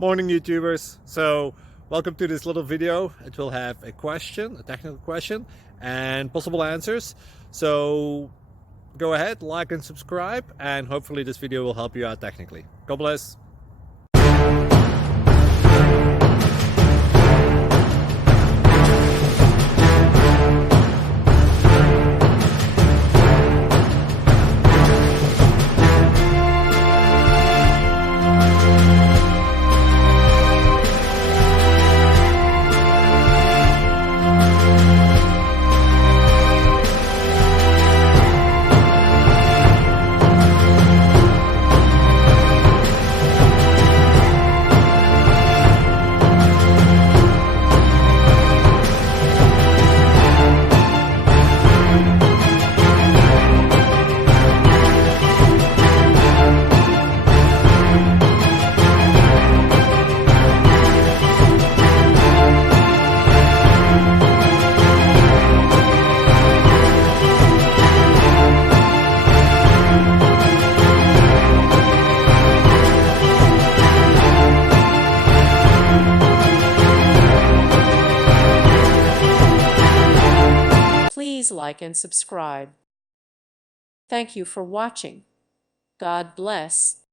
Morning YouTubers. So welcome to this little video. It will have a question, a technical question, and possible answers. So go ahead, like and subscribe, and hopefully this video will help you out technically. God bless. Please like and subscribe. Thank you for watching. God bless.